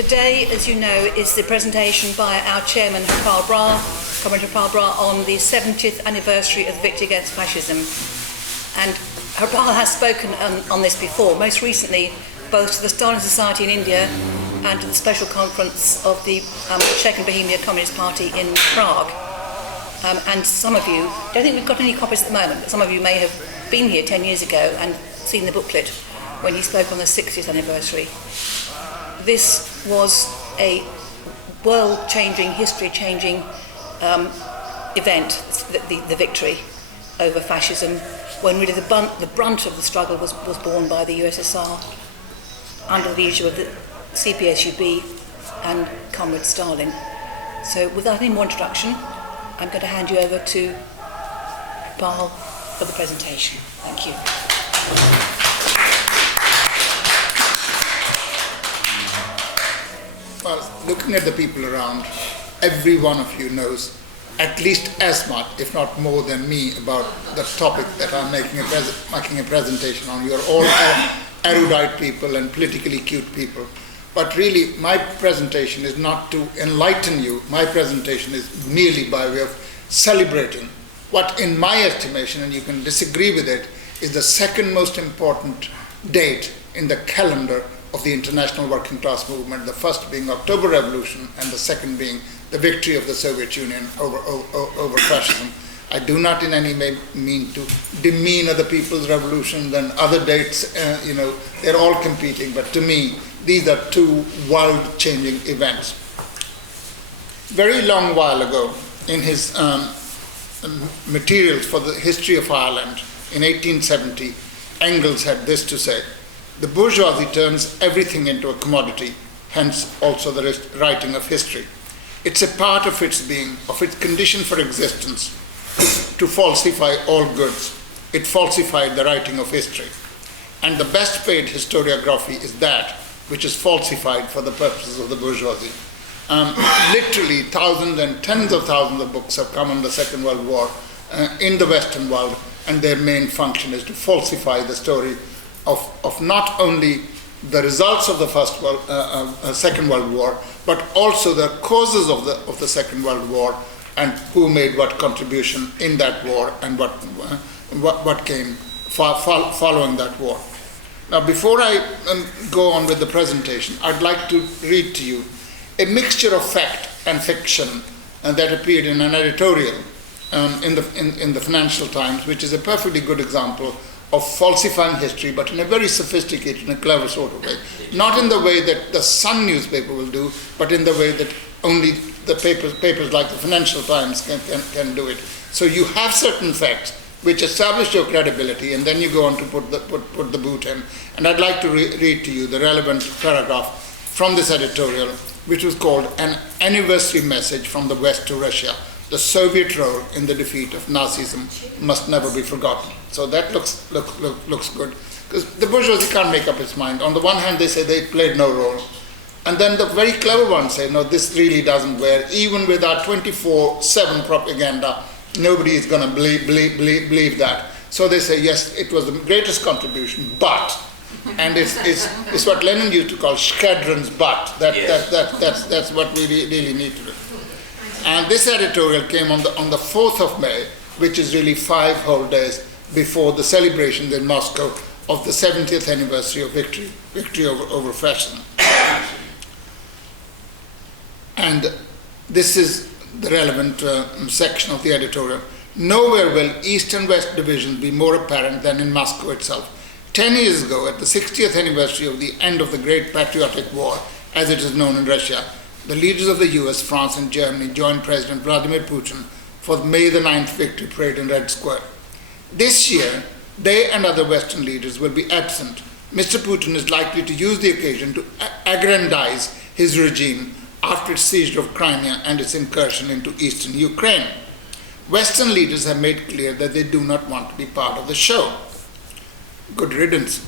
Today, as you know, is the presentation by our chairman, Harpal Brar, Comrade Harpal Brar, on the 70th anniversary of the victory against fascism. And Harpal has spoken on this before, most recently both to the Stalin Society in India and to the special conference of the Czech and Bohemia Communist Party in Prague. And some of you, I don't think we've got any copies at the moment, but some of you may have been here 10 years ago and seen the booklet when he spoke on the 60th anniversary. This was a world-changing, history-changing event, the victory over fascism, when really the brunt of the struggle was borne by the USSR under the leadership of the CPGB and Comrade Stalin. So without any more introduction, I'm going to hand you over to Harpal for the presentation. Thank you. Well, looking at the people around, every one of you knows at least as much, if not more than me, about the topic that I'm making a presentation on. You're all erudite people and politically acute people. But really, my presentation is not to enlighten you. My presentation is merely by way of celebrating what, in my estimation, and you can disagree with it, is the second most important date in the calendar of the international working class movement, the first being October Revolution and the second being the victory of the Soviet Union over fascism. I do not in any way mean to demean other people's revolutions and other dates, they're all competing, but to me, these are two world-changing events. Very long while ago, in his materials for the history of Ireland in 1870, Engels had this to say: the bourgeoisie turns everything into a commodity, hence also the writing of history. It's a part of its being, of its condition for existence, to falsify all goods. It falsified the writing of history. And the best paid historiography is that which is falsified for the purposes of the bourgeoisie. Literally thousands and tens of thousands of books have come on the Second World War in the Western world, and their main function is to falsify the story of not only the results of the Second World War, but also the causes of the Second World War and who made what contribution in that war and what came following that war. Now, before I go on with the presentation, I'd like to read to you a mixture of fact and fiction that appeared in an editorial in the Financial Times, which is a perfectly good example of falsifying history, but in a very sophisticated and clever sort of way. Not in the way that the Sun newspaper will do, but in the way that only the papers like the Financial Times can do it. So you have certain facts which establish your credibility, and then you go on to put the boot in. And I'd like to read to you the relevant paragraph from this editorial, which was called "An Anniversary Message from the West to Russia. The Soviet role in the defeat of Nazism must never be forgotten." So that looks good, because the bourgeoisie can't make up its mind. On the one hand, they say they played no role, and then the very clever ones say, no, this really doesn't wear. Even with our 24/7 propaganda, nobody is going to believe that. So they say, yes, it was the greatest contribution, but, and it's what Lenin used to call Shkadrin's but. That's what we really need to do. And this editorial came on the 4th of May, which is really 5 whole days before the celebrations in Moscow of the 70th anniversary of victory over fascism. And this is the relevant section of the editorial. Nowhere will East and West divisions be more apparent than in Moscow itself. 10 years ago, at the 60th anniversary of the end of the Great Patriotic War, as it is known in Russia, the leaders of the US, France, and Germany joined President Vladimir Putin for the May the 9th victory parade in Red Square. This year, they and other Western leaders will be absent. Mr. Putin is likely to use the occasion to aggrandize his regime after its seizure of Crimea and its incursion into eastern Ukraine. Western leaders have made clear that they do not want to be part of the show. Good riddance.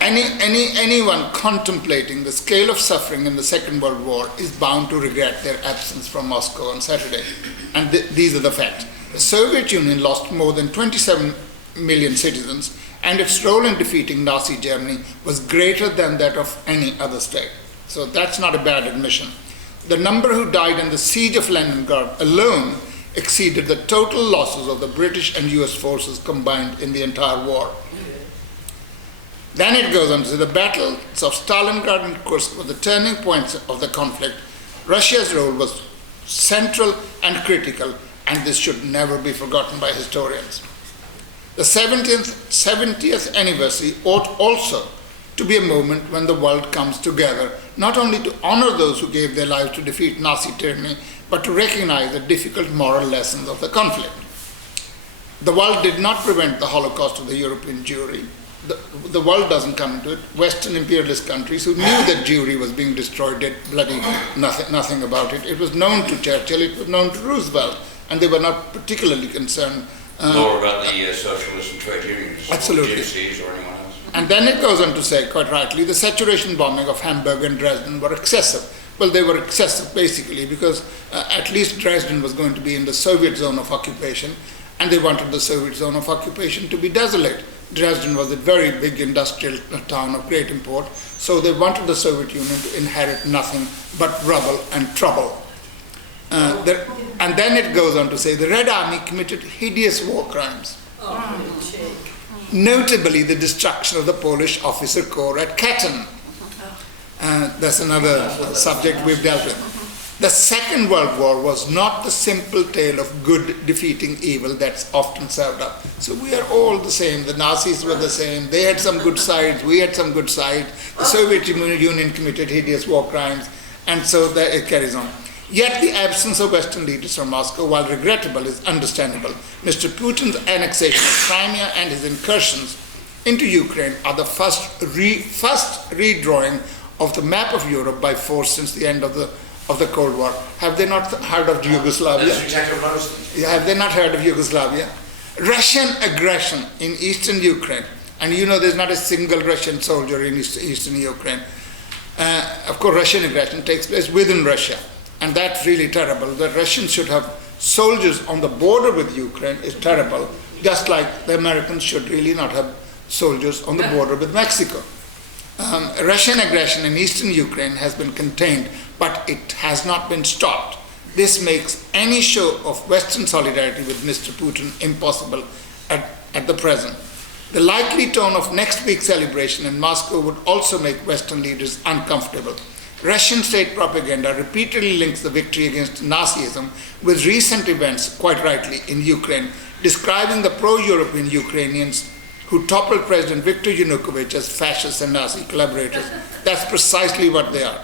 Anyone contemplating the scale of suffering in the Second World War is bound to regret their absence from Moscow on Saturday. And these are the facts. The Soviet Union lost more than 27 million citizens and its role in defeating Nazi Germany was greater than that of any other state. So that's not a bad admission. The number who died in the siege of Leningrad alone exceeded the total losses of the British and US forces combined in the entire war. Then it goes on to say the battles of Stalingrad and Kursk were the turning points of the conflict. Russia's role was central and critical, and this should never be forgotten by historians. The 70th anniversary ought also to be a moment when the world comes together, not only to honor those who gave their lives to defeat Nazi tyranny, but to recognize the difficult moral lessons of the conflict. The world did not prevent the Holocaust of the European Jewry. The world doesn't come into it. Western imperialist countries who knew that Jewry was being destroyed did bloody nothing about it. It was known to Churchill, it was known to Roosevelt, and they were not particularly concerned. Nor about the socialists and trade unions, absolutely. Or gypsies or anyone else. And then it goes on to say, quite rightly, the saturation bombing of Hamburg and Dresden were excessive. Well, they were excessive basically because at least Dresden was going to be in the Soviet zone of occupation, and they wanted the Soviet zone of occupation to be desolate. Dresden was a very big industrial town of great import, so they wanted the Soviet Union to inherit nothing but rubble and trouble. And then it goes on to say the Red Army committed hideous war crimes. Notably the destruction of the Polish officer corps at Katyn. That's another subject we've dealt with. The Second World War was not the simple tale of good defeating evil that's often served up. So we are all the same. The Nazis were the same. They had some good sides. We had some good sides. The Soviet Union committed hideous war crimes. And so it carries on. Yet the absence of Western leaders from Moscow, while regrettable, is understandable. Mr. Putin's annexation of Crimea and his incursions into Ukraine are the first redrawing of the map of Europe by force since the end of the Cold War. Have they not heard of Yugoslavia? That's exactly what I was thinking. Have they not heard of Yugoslavia? Russian aggression in eastern Ukraine, and you know there's not a single Russian soldier in eastern Ukraine. Of course, Russian aggression takes place within Russia, and that's really terrible. The Russians should have soldiers on the border with Ukraine is terrible, just like the Americans should really not have soldiers on the border with Mexico. Russian aggression in eastern Ukraine has been contained, but it has not been stopped. This makes any show of Western solidarity with Mr. Putin impossible at the present. The likely tone of next week's celebration in Moscow would also make Western leaders uncomfortable. Russian state propaganda repeatedly links the victory against Nazism with recent events, quite rightly, in Ukraine, describing the pro-European Ukrainians who toppled President Viktor Yanukovych as fascists and Nazi collaborators. That's precisely what they are.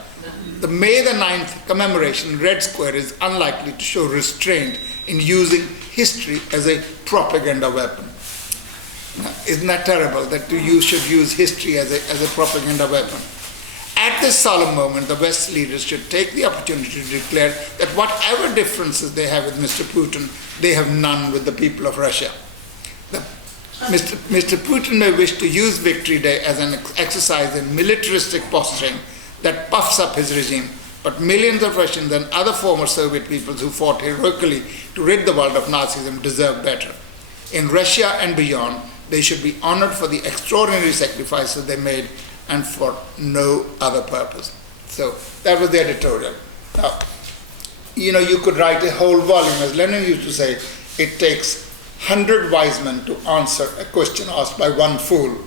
The May the 9th commemoration in Red Square is unlikely to show restraint in using history as a propaganda weapon. Now, isn't that terrible that you should use history as a propaganda weapon? At this solemn moment, the West leaders should take the opportunity to declare that whatever differences they have with Mr. Putin, they have none with the people of Russia. Mr. Putin may wish to use Victory Day as an exercise in militaristic posturing that puffs up his regime, but millions of Russians and other former Soviet peoples who fought heroically to rid the world of Nazism deserve better. In Russia and beyond, they should be honored for the extraordinary sacrifices they made and for no other purpose. So that was the editorial. Now, you could write a whole volume. As Lenin used to say, it takes 100 wise men to answer a question asked by one fool.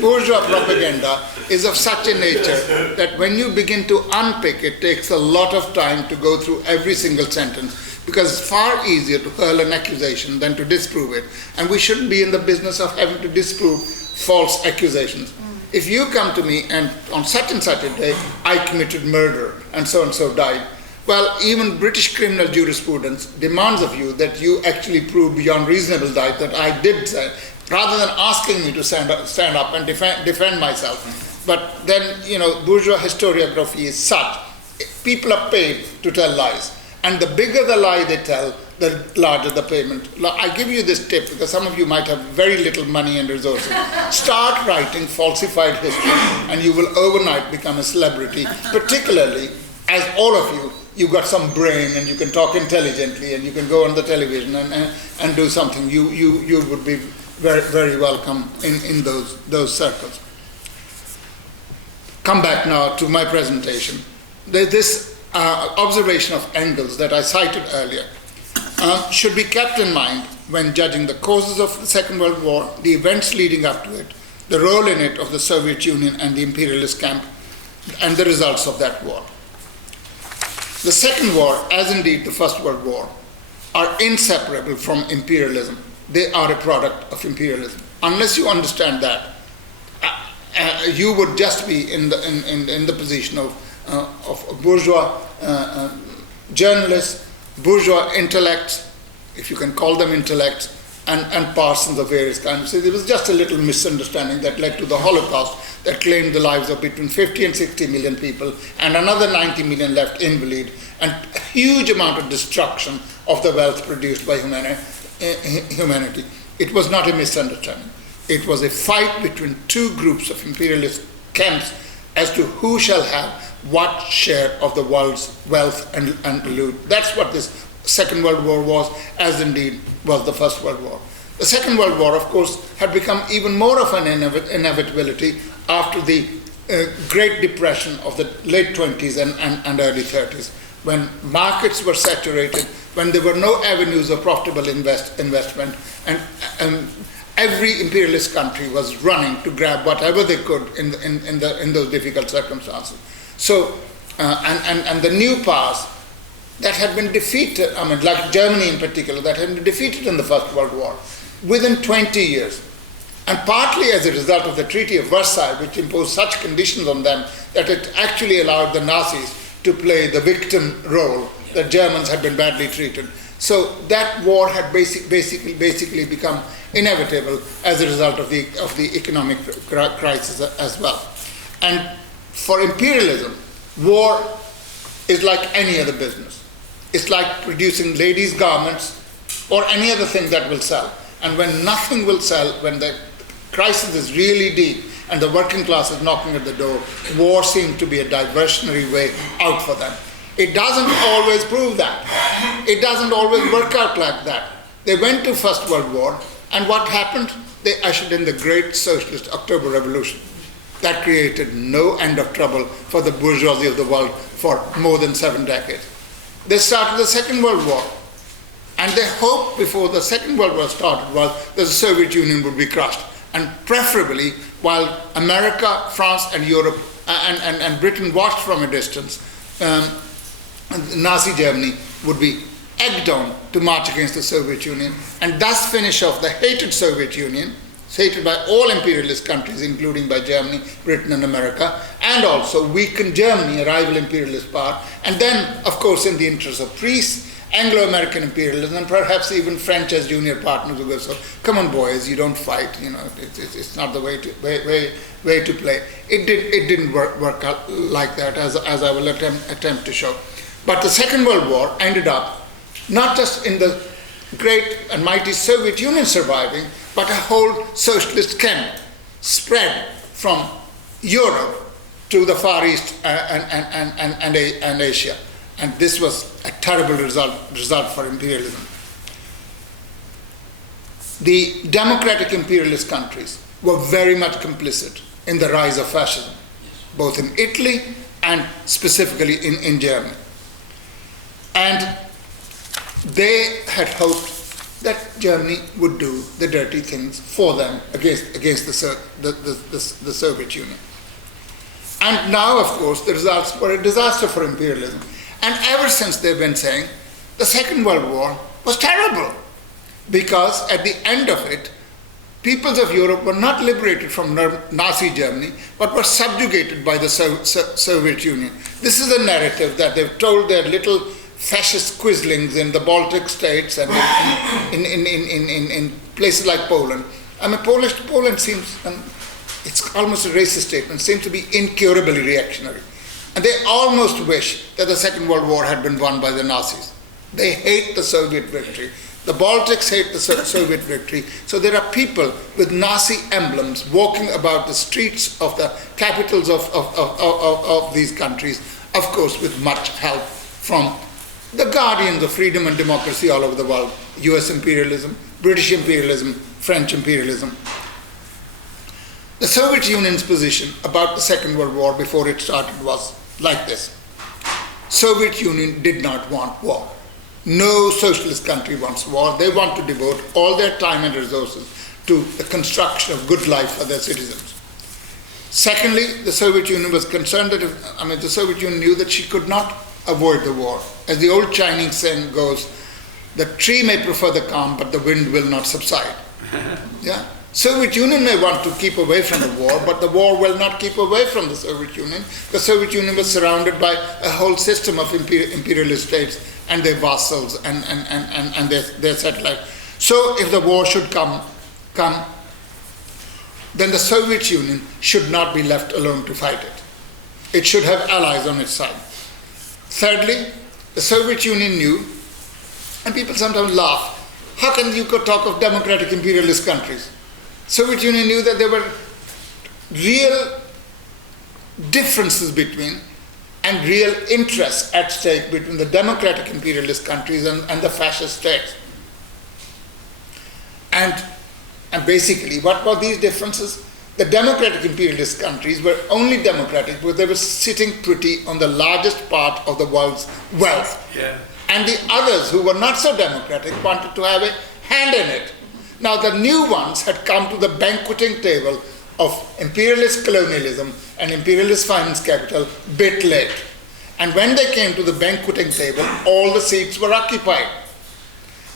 Bourgeois propaganda is of such a nature that when you begin to unpick it, takes a lot of time to go through every single sentence, because it's far easier to hurl an accusation than to disprove it. And we shouldn't be in the business of having to disprove false accusations. If you come to me and on such and such a day, I committed murder and so died, well, even British criminal jurisprudence demands of you that you actually prove beyond reasonable doubt that I did say, rather than asking me to stand up and defend myself. But then, bourgeois historiography is such. People are paid to tell lies. And the bigger the lie they tell, the larger the payment. I give you this tip because some of you might have very little money and resources. Start writing falsified history and you will overnight become a celebrity, particularly as all of you you got some brain and you can talk intelligently and you can go on the television and do something, you would be very, very welcome in those circles. Come back now to my presentation. This observation of Engels that I cited earlier should be kept in mind when judging the causes of the Second World War, the events leading up to it, the role in it of the Soviet Union and the imperialist camp, and the results of that war. The Second War, as indeed the First World War, are inseparable from imperialism. They are a product of imperialism. Unless you understand that, you would just be in the position of bourgeois journalists, bourgeois intellects, if you can call them intellects, and parsons of various kinds. So there was just a little misunderstanding that led to the Holocaust that claimed the lives of between 50 and 60 million people, and another 90 million left invalid, and a huge amount of destruction of the wealth produced by humanity. It was not a misunderstanding. It was a fight between two groups of imperialist camps as to who shall have what share of the world's wealth and loot. That's what this Second World War was, as indeed was the First World War. The Second World War, of course, had become even more of an inevitability after the Great Depression of the late 20s and early 30s, when markets were saturated, when there were no avenues of profitable investment, and every imperialist country was running to grab whatever they could in those difficult circumstances. So, and the new powers that had been defeated, I mean, like Germany in particular, that had been defeated in the First World War within 20 years. And partly as a result of the Treaty of Versailles, which imposed such conditions on them that it actually allowed the Nazis to play the victim role, that Germans had been badly treated. So that war had basically become inevitable as a result of the economic crisis as well. And for imperialism, war is like any other business. It's like producing ladies' garments or any other thing that will sell. And when nothing will sell, when the crisis is really deep and the working class is knocking at the door, war seems to be a diversionary way out for them. It doesn't always prove that. It doesn't always work out like that. They went to First World War, and what happened? They ushered in the great socialist October Revolution. That created no end of trouble for the bourgeoisie of the world for more than 7 decades. They started the Second World War, and their hope before the Second World War started was that the Soviet Union would be crushed, and preferably while America, France and Europe and Britain watched from a distance, Nazi Germany would be egged on to march against the Soviet Union and thus finish off the hated Soviet Union, hated by all imperialist countries, including by Germany, Britain and America, and also weaken Germany, a rival imperialist power, and then, of course, in the interest of peace, Anglo-American imperialism, and perhaps even French as junior partners who go, so come on boys, you don't fight, it's not the way to play. It didn't work out like that, as I will attempt to show. But the Second World War ended up not just in the great and mighty Soviet Union surviving, but a whole socialist camp spread from Europe to the Far East and Asia. And this was a terrible result for imperialism. The democratic imperialist countries were very much complicit in the rise of fascism, both in Italy and specifically in Germany. And they had hoped that Germany would do the dirty things for them against the Soviet Union. And now, of course, the results were a disaster for imperialism. And ever since they've been saying the Second World War was terrible, because at the end of it, peoples of Europe were not liberated from Nazi Germany, but were subjugated by the Soviet Union. This is a narrative that they've told their little fascist quislings in the Baltic states and in places like Poland. I mean, Poland seems, it's almost a racist statement, seems to be incurably reactionary. And they almost wish that the Second World War had been won by the Nazis. They hate the Soviet victory. The Baltics hate the Soviet victory. So there are people with Nazi emblems walking about the streets of the capitals of these countries, of course with much help from the guardians of freedom and democracy all over the world: US imperialism, British imperialism, French imperialism. The Soviet Union's position about the Second World War before it started was like this. Soviet Union did not want war. No socialist country wants war. They want to devote all their time and resources to the construction of good life for their citizens. Secondly, the Soviet Union was concerned that the Soviet Union knew that she could not avoid the war. As the old Chinese saying goes, the tree may prefer the calm, but the wind will not subside. Yeah? Soviet Union may want to keep away from the war, but the war will not keep away from the Soviet Union. The Soviet Union was surrounded by a whole system of imperialist states and their vassals and their satellites. So if the war should come, then the Soviet Union should not be left alone to fight it. It should have allies on its side. Thirdly, the Soviet Union knew, and people sometimes laugh, how can you talk of democratic imperialist countries? Soviet Union knew that there were real differences between and real interests at stake between the democratic imperialist countries and the fascist states. And basically, what were these differences? The democratic imperialist countries were only democratic because they were sitting pretty on the largest part of the world's wealth. Yeah. And the others who were not so democratic wanted to have a hand in it. Now the new ones had come to the banqueting table of imperialist colonialism and imperialist finance capital a bit late. And when they came to the banqueting table, all the seats were occupied.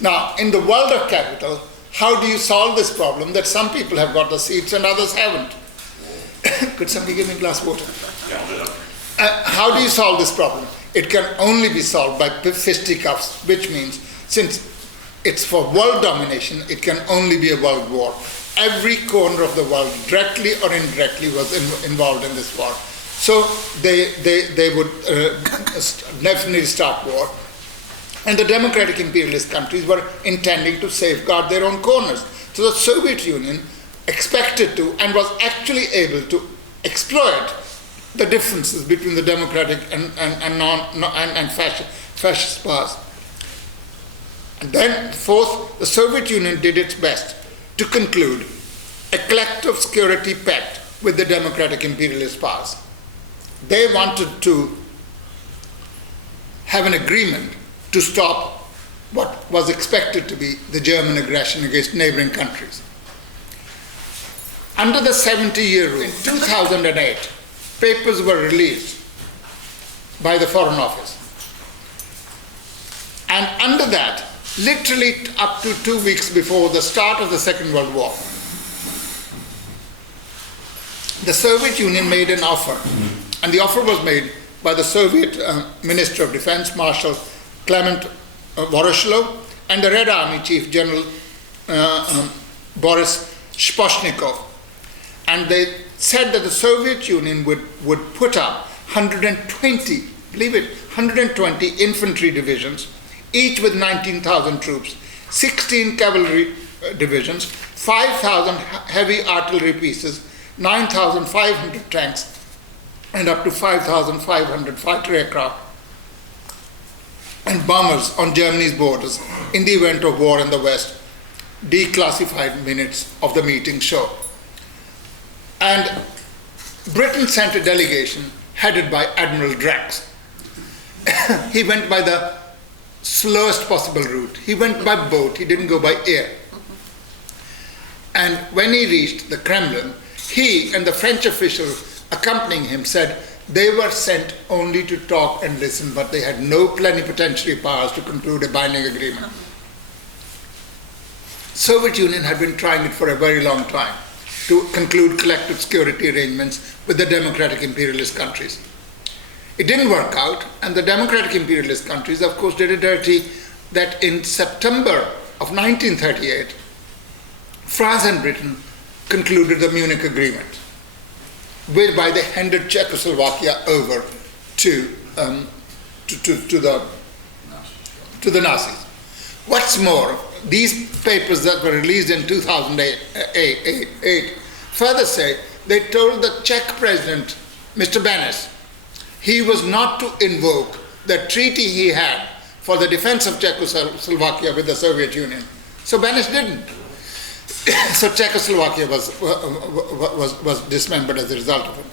Now, in the world of capital, how do you solve this problem that some people have got the seats and others haven't? Could somebody give me a glass of water? How do you solve this problem? It can only be solved by fisticuffs, which means since it's for world domination, it can only be a world war. Every corner of the world, directly or indirectly, was involved in this war. So they would definitely start war. And the democratic imperialist countries were intending to safeguard their own corners. So the Soviet Union expected to and was actually able to exploit the differences between the democratic and fascist powers. And then, fourth, the Soviet Union did its best to conclude a collective security pact with the democratic imperialist powers. They wanted to have an agreement to stop what was expected to be the German aggression against neighboring countries. Under the 70-year rule, in 2008, papers were released by the Foreign Office. And under that, literally up to 2 weeks before the start of the Second World War, the Soviet Union made an offer, and the offer was made by the Soviet Minister of Defense, Marshal Clement Voroshilov, and the Red Army Chief General Boris Spochnikov. And they said that the Soviet Union would put up 120, believe it, 120 infantry divisions, each with 19,000 troops, 16 cavalry divisions, 5,000 heavy artillery pieces, 9,500 tanks, and up to 5,500 fighter aircraft and bombers on Germany's borders in the event of war in the West. Declassified minutes of the meeting show. And Britain sent a delegation headed by Admiral Drax. He went by the slowest possible route. He went by boat, he didn't go by air. And when he reached the Kremlin, he and the French officials accompanying him said they were sent only to talk and listen, but they had no plenipotentiary powers to conclude a binding agreement. Soviet Union had been trying it for a very long time to conclude collective security arrangements with the democratic imperialist countries. It didn't work out, and the democratic imperialist countries, of course, did a dirty that in September of 1938, France and Britain concluded the Munich Agreement, whereby they handed Czechoslovakia over to the Nazis. What's more, these papers that were released in 2008 further say they told the Czech president, Mr. Beneš, he was not to invoke the treaty he had for the defense of Czechoslovakia with the Soviet Union. So Beneš didn't. So Czechoslovakia was dismembered as a result of it.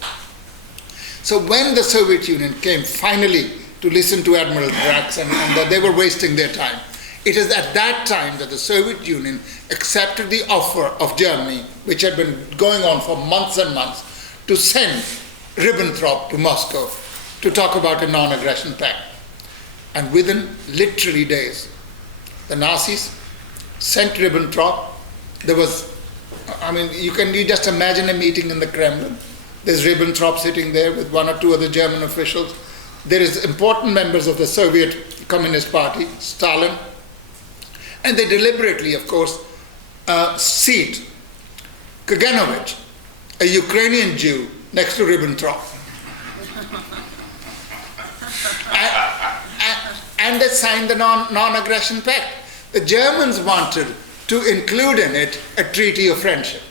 So when the Soviet Union came finally to listen to Admiral Drax and that they were wasting their time, it is at that time that the Soviet Union accepted the offer of Germany, which had been going on for months and months, to send Ribbentrop to Moscow to talk about a non-aggression pact. And within literally days, the Nazis sent Ribbentrop. There was, you just imagine a meeting in the Kremlin. There's Ribbentrop sitting there with one or two other German officials. There is important members of the Soviet Communist Party, Stalin, and they deliberately, of course, seat Kaganovich, a Ukrainian Jew, next to Ribbentrop. And they signed the non-aggression pact. The Germans wanted to include in it a treaty of friendship.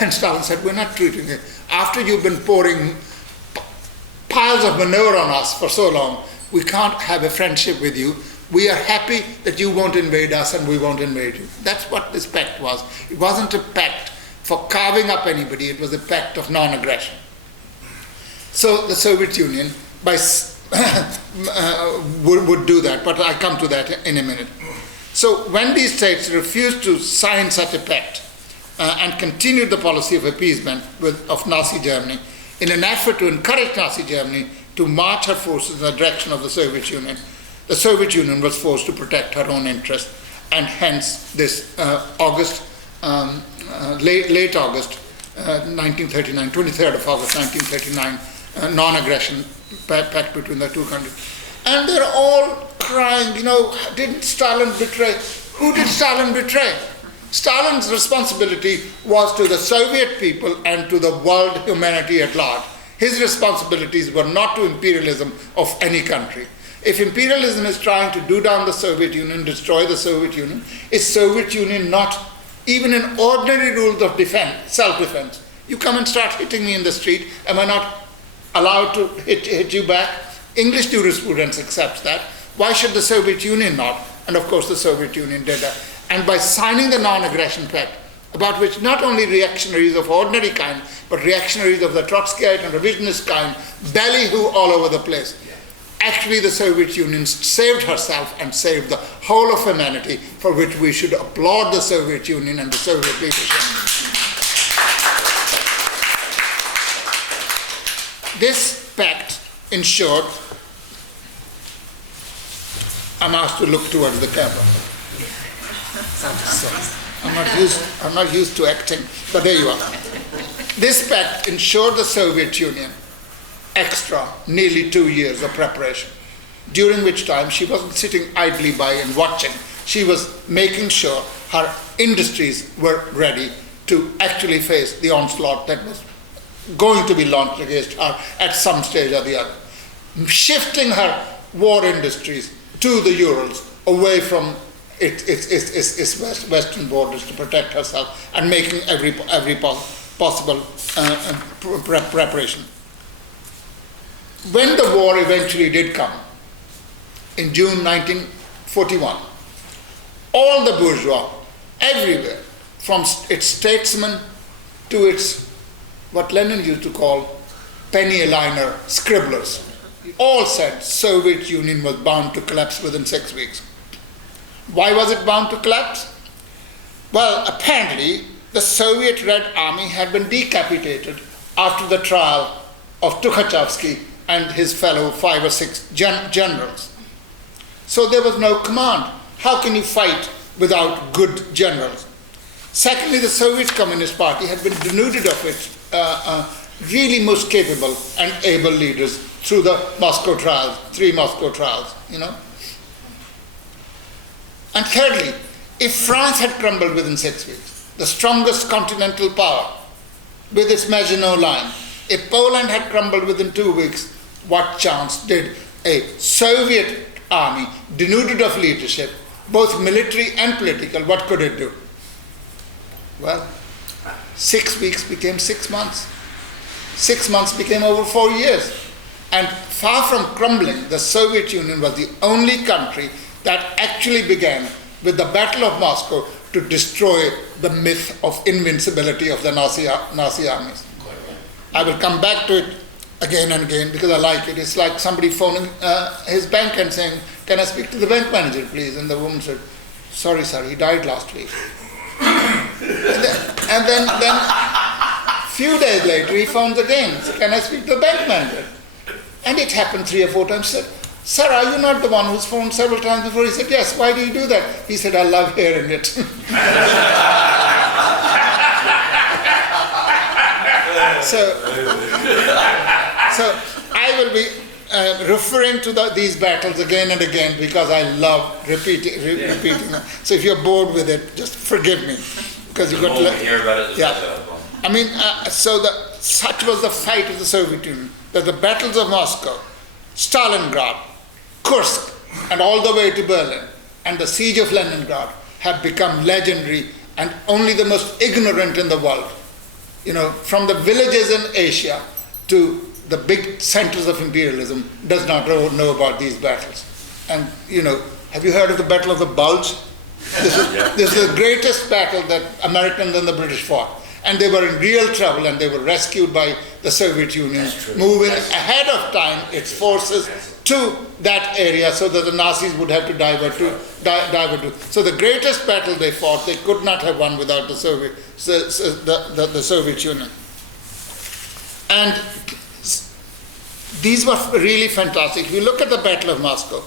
And Stalin said, we're not treating it. After you've been pouring piles of manure on us for so long, we can't have a friendship with you. We are happy that you won't invade us and we won't invade you. That's what this pact was. It wasn't a pact for carving up anybody, it was a pact of non-aggression. So the Soviet Union would do that, but I'll come to that in a minute. So when these states refused to sign such a pact and continued the policy of appeasement of Nazi Germany, in an effort to encourage Nazi Germany to march her forces in the direction of the Soviet Union was forced to protect her own interests, and hence this late August 1939, 23rd of August 1939, non-aggression pact between the two countries. And they're all crying, didn't Stalin betray? Who did Stalin betray? Stalin's responsibility was to the Soviet people and to the world humanity at large. His responsibilities were not to imperialism of any country. If imperialism is trying to do down the Soviet Union, destroy the Soviet Union, is Soviet Union not even in ordinary rules of defense, self-defense? You come and start hitting me in the street, am I not allowed to hit you back? English jurisprudence accepts that. Why should the Soviet Union not? And of course the Soviet Union did that. And by signing the non-aggression pact, about which not only reactionaries of ordinary kind, but reactionaries of the Trotskyite and revisionist kind ballyhoo all over the place, actually the Soviet Union saved herself and saved the whole of humanity, for which we should applaud the Soviet Union and the Soviet leadership. This pact ensured, I'm asked to look towards the camera. I'm not used to acting, but there you are. This pact ensured the Soviet Union nearly 2 years of preparation, during which time she wasn't sitting idly by and watching. She was making sure her industries were ready to actually face the onslaught that was going to be launched against her at some stage or the other. Shifting her war industries to the Urals, away from its western borders to protect herself, and making every possible preparation. When the war eventually did come, in June 1941, all the bourgeois, everywhere, from its statesmen to its, what Lenin used to call, penny-a-liner scribblers, all said Soviet Union was bound to collapse within 6 weeks. Why was it bound to collapse? Well, apparently the Soviet Red Army had been decapitated after the trial of Tukhachevsky and his fellow 5 or 6 generals. So there was no command. How can you fight without good generals? Secondly, the Soviet Communist Party had been denuded of its really most capable and able leaders through the Moscow trials, 3 Moscow trials, And thirdly, if France had crumbled within 6 weeks, the strongest continental power with its Maginot Line, if Poland had crumbled within 2 weeks, what chance did a Soviet army denuded of leadership, both military and political, what could it do? Well, 6 weeks became 6 months. 6 months became over 4 years. And far from crumbling, the Soviet Union was the only country that actually began with the Battle of Moscow to destroy the myth of invincibility of the Nazi armies. I will come back to it again and again because I like it. It's like somebody phoning his bank and saying, "Can I speak to the bank manager, please?" And the woman said, "Sorry, sir, he died last week." and then few days later, he phones again, "Can I speak to the bank manager?" And it happened 3 or 4 times. He said, "Sir, are you not the one who's phoned several times before?" He said, "Yes." "Why do you do that?" He said, "I love hearing it." So I will be referring to these battles again and again because I love repeating them. So if you're bored with it, just forgive me. Because you've got to hear about it, yeah. I mean, such was the fight of the Soviet Union, that the battles of Moscow, Stalingrad, Kursk, and all the way to Berlin, and the siege of Leningrad have become legendary, and only the most ignorant in the world, from the villages in Asia to the big centers of imperialism, does not know about these battles. And, have you heard of the Battle of the Bulge? This is the greatest battle that Americans and the British fought. And they were in real trouble, and they were rescued by the Soviet Union, moving ahead of time its forces to that area so that the Nazis would have to divert to. So the greatest battle they fought, they could not have won without the Soviet Union. And these were really fantastic. If you look at the Battle of Moscow,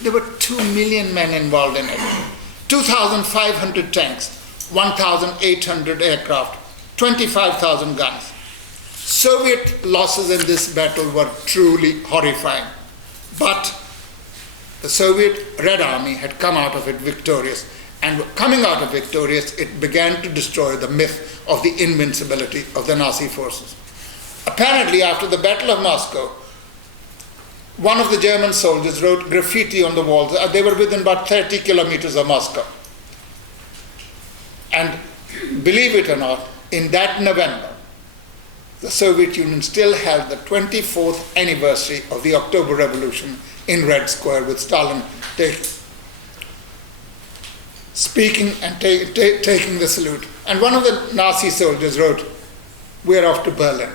there were 2 million men involved in it, 2,500 tanks, 1,800 aircraft, 25,000 guns. Soviet losses in this battle were truly horrifying. But the Soviet Red Army had come out of it victorious. And coming out of victorious, it began to destroy the myth of the invincibility of the Nazi forces. Apparently, after the Battle of Moscow, one of the German soldiers wrote graffiti on the walls. They were within about 30 kilometers of Moscow. And believe it or not, in that November, the Soviet Union still held the 24th anniversary of the October Revolution in Red Square, with Stalin speaking and taking the salute. And one of the Nazi soldiers wrote, "We're off to Berlin."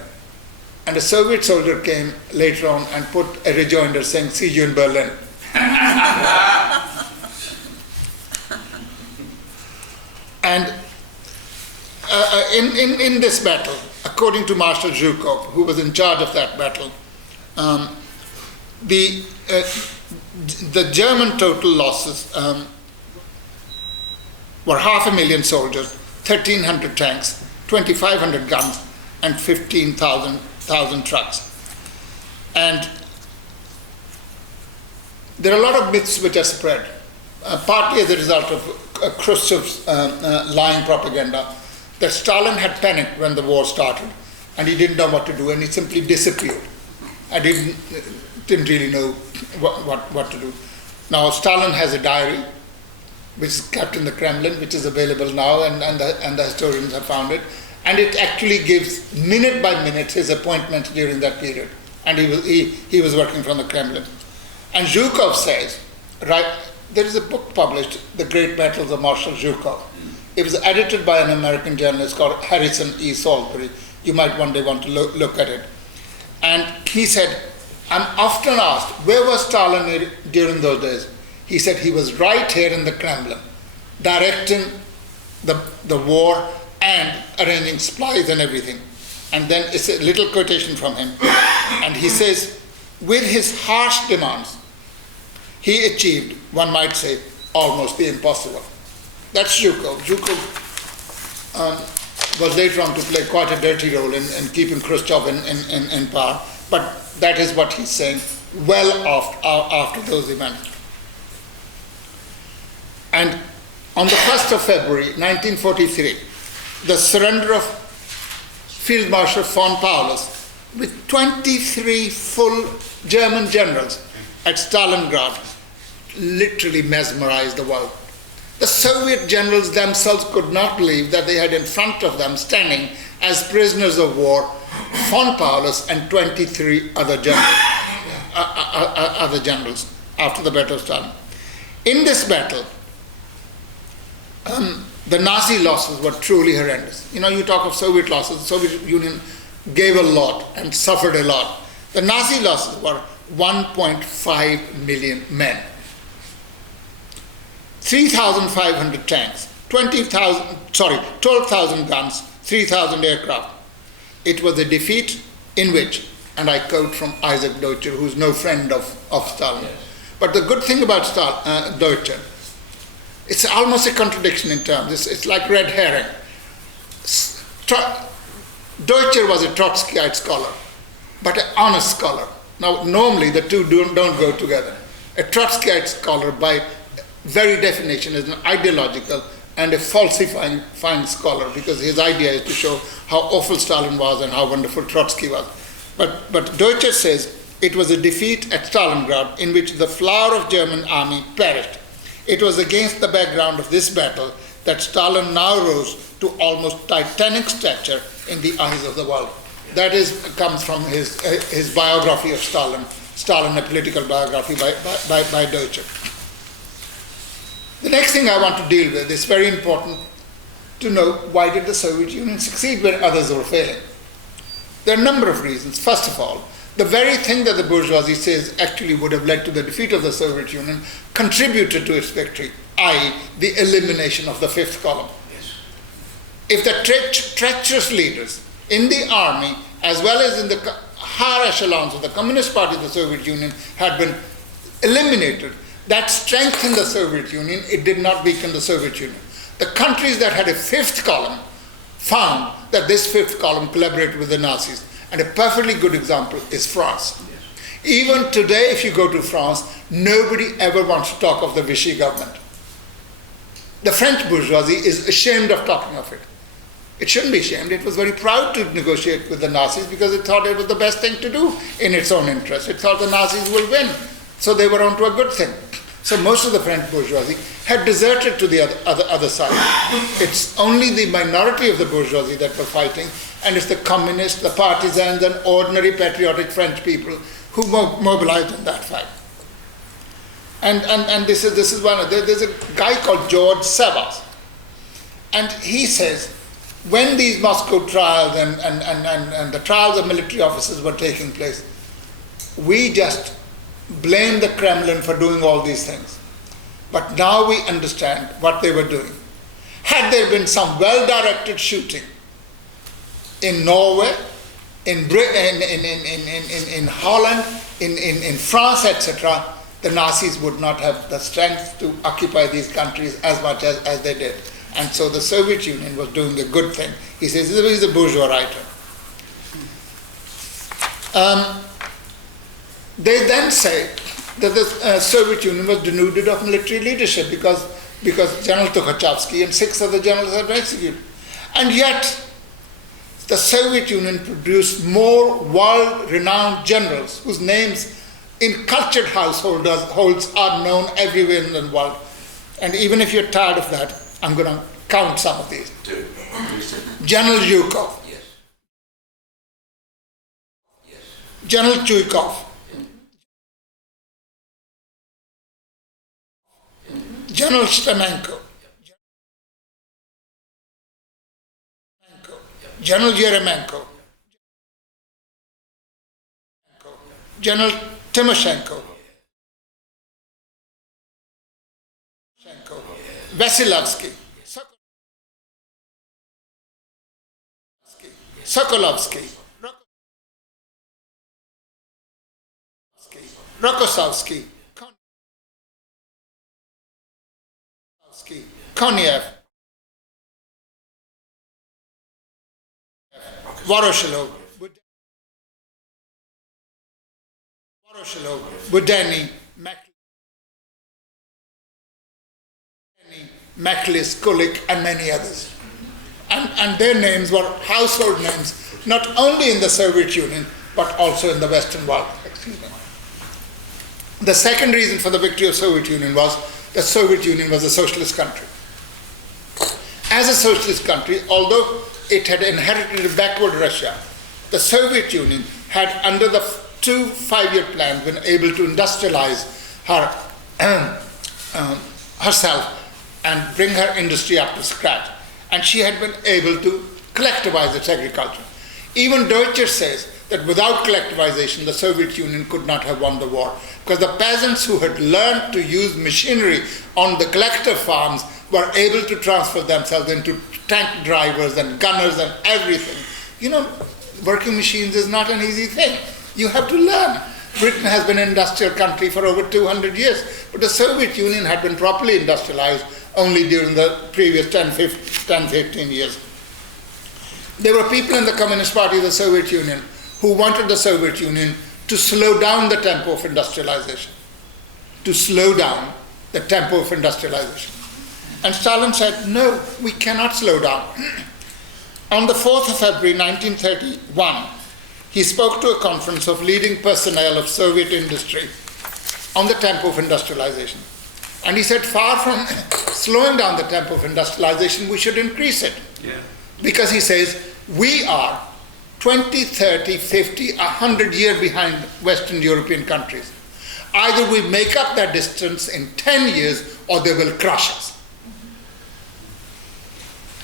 And a Soviet soldier came later on and put a rejoinder saying, "See you in Berlin." And in this battle, according to Marshal Zhukov, who was in charge of that battle, the German total losses were 500,000 soldiers, 1,300 tanks, 2,500 guns, and 15,000 trucks. And there are a lot of myths which are spread, partly as a result of Khrushchev's lying propaganda, that Stalin had panicked when the war started and he didn't know what to do, and he simply disappeared. I didn't really know what to do. Now, Stalin has a diary which is kept in the Kremlin, which is available now, and the historians have found it. And it actually gives minute by minute his appointments during that period. And he was working from the Kremlin. And Zhukov says, right, there is a book published, The Great Battles of Marshal Zhukov. It was edited by an American journalist called Harrison E. Salisbury. You might one day want to look at it. And he said, I'm often asked, where was Stalin during those days? He said he was right here in the Kremlin, directing the war and arranging supplies and everything. And then it's a little quotation from him. And he says, with his harsh demands, he achieved, one might say, almost the impossible. That's Zhukov. Zhukov was later on to play quite a dirty role in keeping Khrushchev in power. But that is what he's saying well after those events. And on the 1st of February 1943, the surrender of Field Marshal von Paulus with 23 full German generals at Stalingrad literally mesmerized the world. The Soviet generals themselves could not believe that they had in front of them, standing as prisoners of war, von Paulus and 23 other generals. other generals after the Battle of Stalin. In this battle, the Nazi losses were truly horrendous. You know, you talk of Soviet losses, the Soviet Union gave a lot and suffered a lot. The Nazi losses were 1.5 million men, 3,500 tanks, 12,000 guns, 3,000 aircraft. It was a defeat in which, and I quote from Isaac Deutscher, who's no friend of Stalin, yes. But the good thing about Deutscher, it's almost a contradiction in terms. It's like red herring. Deutscher was a Trotskyite scholar, but an honest scholar. Now, normally the two don't go together. A Trotskyite scholar, by very definition, is an ideological and a falsifying scholar, because his idea is to show how awful Stalin was and how wonderful Trotsky was. But Deutscher says it was a defeat at Stalingrad in which the flower of German army perished. It was against the background of this battle that Stalin now rose to almost titanic stature in the eyes of the world. That comes from his biography of Stalin, a political biography by Deutscher. The next thing I want to deal with is very important to know: why did the Soviet Union succeed when others were failing? There are a number of reasons. First of all, the very thing that the bourgeoisie says actually would have led to the defeat of the Soviet Union contributed to its victory, i.e. the elimination of the fifth column. Yes. If the treacherous leaders in the army, as well as in the higher echelons of the Communist Party of the Soviet Union, had been eliminated, that strengthened the Soviet Union. It did not weaken the Soviet Union. The countries that had a fifth column found that this fifth column collaborated with the Nazis. And a perfectly good example is France. Yes. Even today, if you go to France, nobody ever wants to talk of the Vichy government. The French bourgeoisie is ashamed of talking of it. It shouldn't be ashamed. It was very proud to negotiate with the Nazis because it thought it was the best thing to do in its own interest. It thought the Nazis will win. So they were onto a good thing. So most of the French bourgeoisie had deserted to the other side. It's only the minority of the bourgeoisie that were fighting, and it's the communists, the partisans, and ordinary patriotic French people who mobilized in that fight. And this is one. There's a guy called George Savas, and he says, when these Moscow trials and the trials of military officers were taking place, we just blame the Kremlin for doing all these things. But now we understand what they were doing. Had there been some well-directed shooting in Norway, in Britain, in Holland, in France, etc., the Nazis would not have the strength to occupy these countries as much as they did. And so the Soviet Union was doing a good thing. He says, he's a bourgeois writer. They then say that the Soviet Union was denuded of military leadership because General Tukhachevsky and 6 other generals had been executed. And yet, the Soviet Union produced more world-renowned generals whose names in cultured households are known everywhere in the world. And even if you're tired of that, I'm going to count some of these. General Zhukov. Yes. Yes. General Chuikov. General Stemenko. General Yeremenko. General Timoshenko. Vasilovsky. Sokolovsky. Rokossovsky. Konev. Voroshilov. Budeni. Meklis, Kulik, and many others. And their names were household names, not only in the Soviet Union, but also in the Western world. Excuse me. The second reason for the victory of the Soviet Union was the Soviet Union was a socialist country. As a socialist country, although it had inherited a backward Russia, the Soviet Union had, under the 2 5-year plans, been able to industrialize herself and bring her industry up to scratch. And she had been able to collectivize its agriculture. Even Deutscher says that without collectivization, the Soviet Union could not have won the war, because the peasants who had learned to use machinery on the collective farms were able to transfer themselves into tank drivers and gunners and everything. You know, working machines is not an easy thing. You have to learn. Britain has been an industrial country for over 200 years, but the Soviet Union had been properly industrialized only during the previous 10, 15 years. There were people in the Communist Party of the Soviet Union who wanted the Soviet Union to slow down the tempo of industrialization. To slow down the tempo of industrialization. And Stalin said, no, we cannot slow down. On the 4th of February 1931, he spoke to a conference of leading personnel of Soviet industry on the tempo of industrialization. And he said, far from slowing down the tempo of industrialization, we should increase it. Yeah. Because he says, we are 20, 30, 50, 100 years behind Western European countries. Either we make up that distance in 10 years or they will crush us.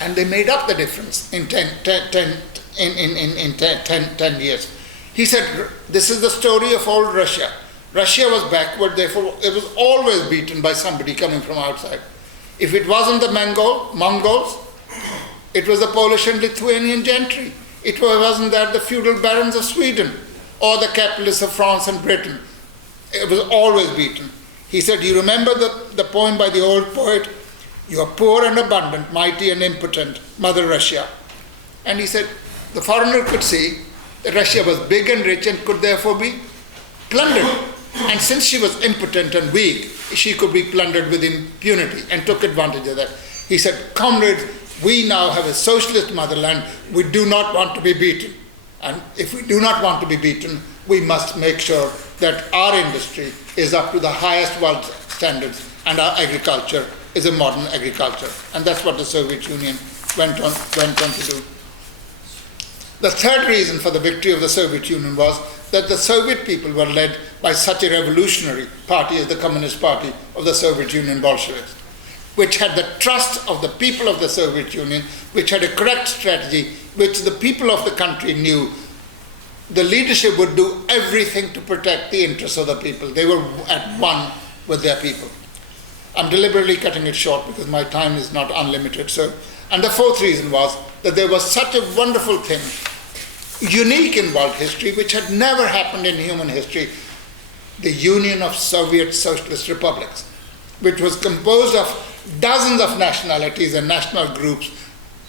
And they made up the difference in 10 years. He said, this is the story of old Russia. Russia was backward, therefore it was always beaten by somebody coming from outside. If it wasn't the Mongols, it was the Polish and Lithuanian gentry. It wasn't that the feudal barons of Sweden or the capitalists of France and Britain. It was always beaten. He said, you remember the poem by the old poet, you are poor and abundant, mighty and impotent, Mother Russia. And he said, the foreigner could see that Russia was big and rich and could therefore be plundered. And since she was impotent and weak, she could be plundered with impunity, and took advantage of that. He said, comrades, we now have a socialist motherland. We do not want to be beaten. And if we do not want to be beaten, we must make sure that our industry is up to the highest world standards and our agriculture is a modern agriculture. And that's what the Soviet Union went on to do. The third reason for the victory of the Soviet Union was that the Soviet people were led by such a revolutionary party as the Communist Party of the Soviet Union Bolsheviks, which had the trust of the people of the Soviet Union, which had a correct strategy, which the people of the country knew the leadership would do everything to protect the interests of the people. They were at one with their people. I'm deliberately cutting it short because my time is not unlimited. And the fourth reason was that there was such a wonderful thing, unique in world history, which had never happened in human history, the Union of Soviet Socialist Republics, which was composed of dozens of nationalities and national groups,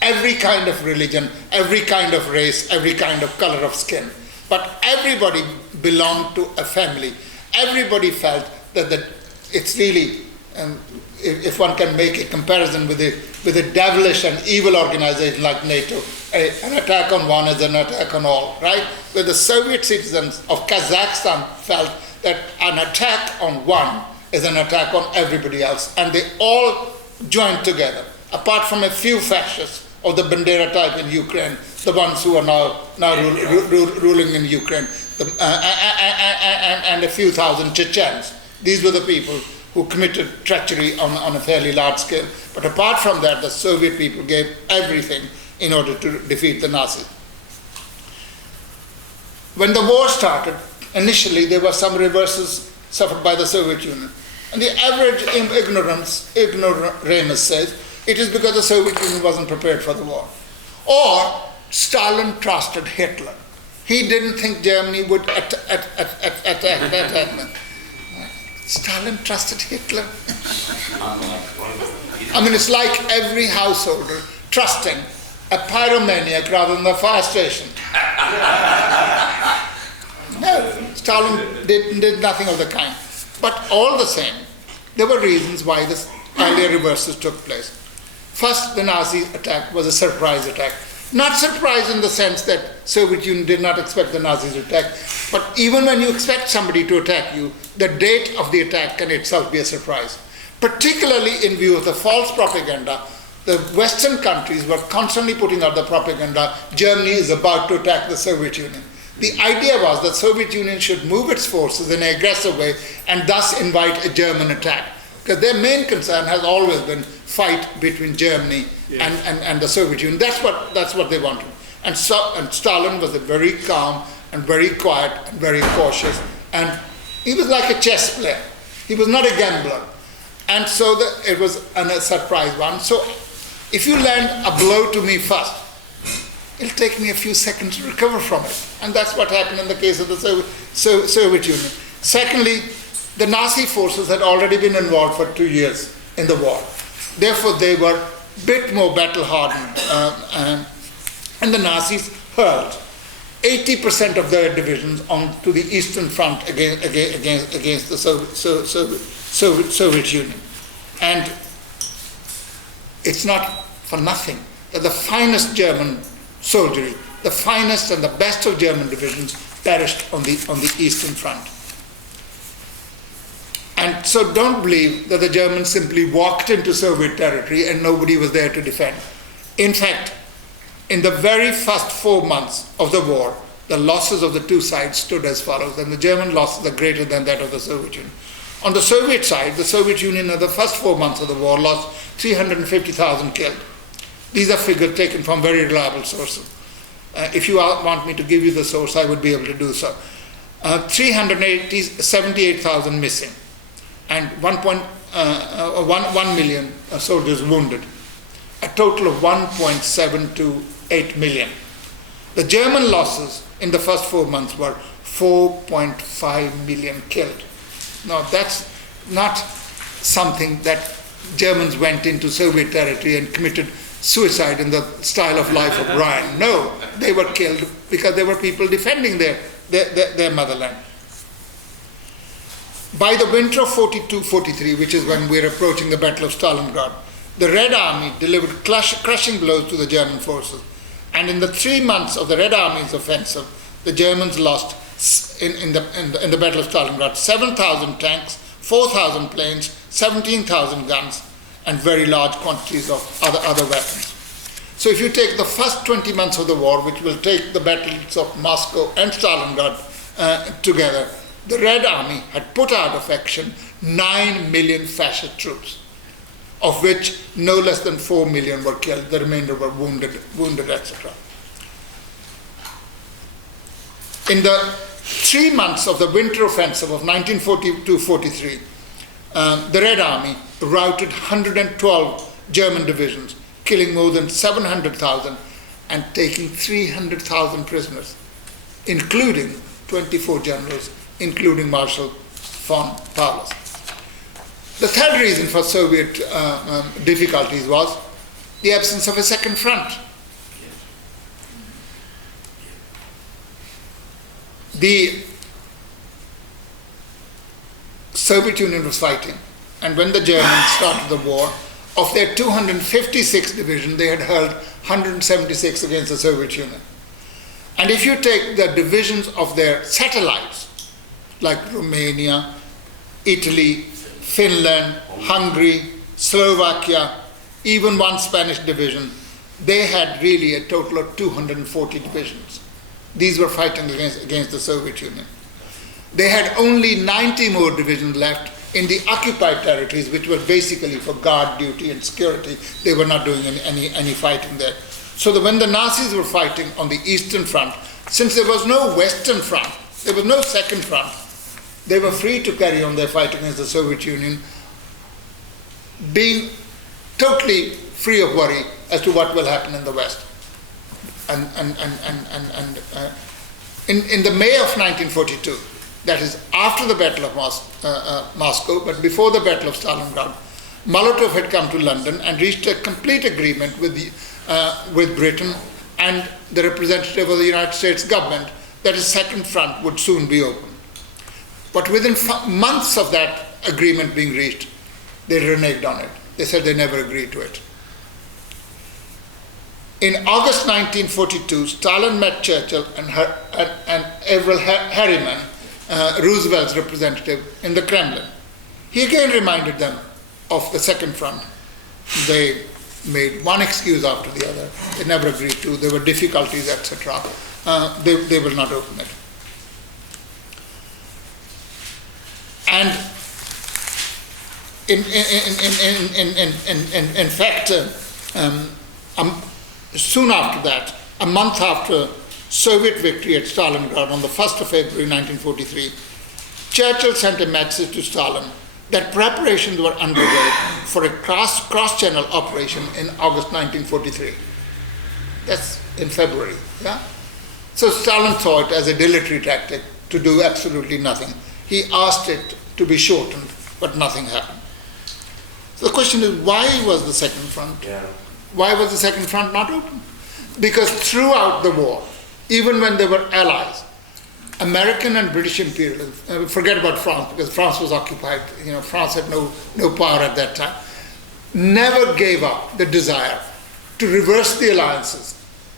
every kind of religion, every kind of race, every kind of color of skin. But everybody belonged to a family. Everybody felt that it's really, if one can make a comparison with a devilish and evil organization like NATO, an attack on one is an attack on all, right? Where the Soviet citizens of Kazakhstan felt that an attack on one is an attack on everybody else, and they all joined together, apart from a few fascists of the Bandera type in Ukraine, the ones who are now ruling in Ukraine, and a few thousand Chechens. These were the people who committed treachery on a fairly large scale. But apart from that, the Soviet people gave everything in order to defeat the Nazis. When the war started, initially there were some reverses suffered by the Soviet Union. And the average ignoramus says it is because the Soviet Union wasn't prepared for the war. Or Stalin trusted Hitler. He didn't think Germany would attack. Stalin trusted Hitler. I mean, it's like every householder trusting a pyromaniac rather than a fire station. No, Stalin did nothing of the kind. But all the same, there were reasons why this earlier reverses took place. First, the Nazi attack was a surprise attack. Not surprise in the sense that Soviet Union did not expect the Nazis to attack, but even when you expect somebody to attack you, the date of the attack can itself be a surprise. Particularly in view of the false propaganda, the Western countries were constantly putting out the propaganda, Germany is about to attack the Soviet Union. The idea was that Soviet Union should move its forces in an aggressive way and thus invite a German attack. Because their main concern has always been fight between Germany and the Soviet Union. That's what they wanted. And Stalin was a very calm and very quiet and very cautious. And he was like a chess player. He was not a gambler. And so it was a surprise one. So if you land a blow to me first, it'll take me a few seconds to recover from it. And that's what happened in the case of the Soviet Union. Secondly, the Nazi forces had already been involved for 2 years in the war. Therefore, they were a bit more battle-hardened. And the Nazis hurled 80% of their divisions onto the Eastern Front against the Soviet Union. And it's not for nothing that the finest German soldiery, the finest and the best of German divisions, perished on the Eastern Front. And so don't believe that the Germans simply walked into Soviet territory and nobody was there to defend. In fact, in the very first 4 months of the war, the losses of the two sides stood as follows, and the German losses are greater than that of the Soviet Union. On the Soviet side, the Soviet Union in the first 4 months of the war lost 350,000 killed. These are figures taken from very reliable sources. If you want me to give you the source, I would be able to do so. 378,000 missing, and 1 million soldiers wounded. A total of 1.728 million. The German losses in the first 4 months were 4.5 million killed. Now that's not something that Germans went into Soviet territory and committed suicide in the style of Life of Brian. No, they were killed because there were people defending their motherland. By the winter of 42-43, which is when we're approaching the Battle of Stalingrad, the Red Army delivered crushing blows to the German forces. And in the 3 months of the Red Army's offensive, the Germans lost, in the Battle of Stalingrad, 7,000 tanks, 4,000 planes, 17,000 guns, and very large quantities of other weapons. So if you take the first 20 months of the war, which will take the battles of Moscow and Stalingrad together, the Red Army had put out of action 9 million fascist troops, of which no less than 4 million were killed, the remainder were wounded, etc. In the 3 months of the winter offensive of 1942-43, the Red Army routed 112 German divisions, killing more than 700,000 and taking 300,000 prisoners, including 24 generals, including Marshal von Paulus. The third reason for Soviet difficulties was the absence of a second front. The Soviet Union was fighting, and when the Germans started the war, of their 256 divisions, they had hurled 176 against the Soviet Union. And if you take the divisions of their satellites, like Romania, Italy, Finland, Hungary, Slovakia, even one Spanish division, they had really a total of 240 divisions. These were fighting against the Soviet Union. They had only 90 more divisions left in the occupied territories, which were basically for guard duty and security. They were not doing any fighting there. So that when the Nazis were fighting on the Eastern Front, since there was no Western Front, there was no second front, they were free to carry on their fight against the Soviet Union, being totally free of worry as to what will happen in the West. In the May of 1942, that is after the Battle of Moscow, but before the Battle of Stalingrad, Molotov had come to London and reached a complete agreement with Britain and the representative of the United States government that a second front would soon be open. But within months of that agreement being reached, they reneged on it. They said they never agreed to it. In August 1942, Stalin met Churchill and Averell Harriman, Roosevelt's representative, in the Kremlin. He again reminded them of the second front. They made one excuse after the other. They never agreed to. There were difficulties, etc. They will not open it. And in fact, soon after that, a month after Soviet victory at Stalingrad on the 1st of February 1943, Churchill sent a message to Stalin that preparations were underway for a cross-channel operation in August 1943. That's in February, yeah? So Stalin saw it as a dilatory tactic to do absolutely nothing. He asked it to be shortened, but nothing happened. So the question is, why was the second front? Why was the second front not open? Because throughout the war, even when they were allies, American and British imperialism, forget about France because France was occupied, France had no power at that time, never gave up the desire to reverse the alliances,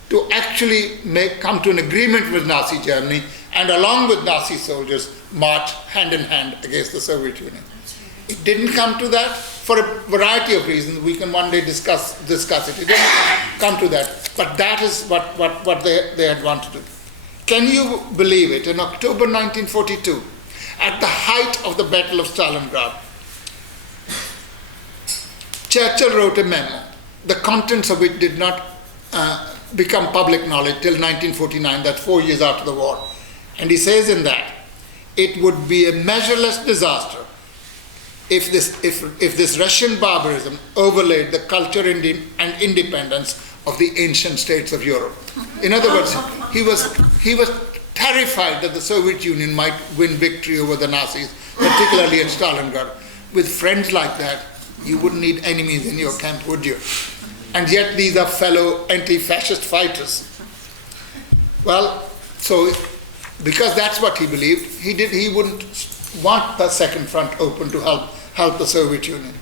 to actually come to an agreement with Nazi Germany and along with Nazi soldiers march hand in hand against the Soviet Union. It didn't come to that for a variety of reasons. We can one day discuss it. It didn't come to that, but that is what they had wanted to do. Can you believe it? In October 1942, at the height of the Battle of Stalingrad, Churchill wrote a memo, the contents of which did not become public knowledge till 1949, that's 4 years after the war. And he says in that, it would be a measureless disaster if this Russian barbarism overlaid the culture and independence of the ancient states of Europe. In other words, he was terrified that the Soviet Union might win victory over the Nazis, particularly at Stalingrad. With friends like that, you wouldn't need enemies in your camp, would you? And yet these are fellow anti-fascist fighters. Well, so because that's what he believed, he wouldn't want the second front open to help the Soviet Union.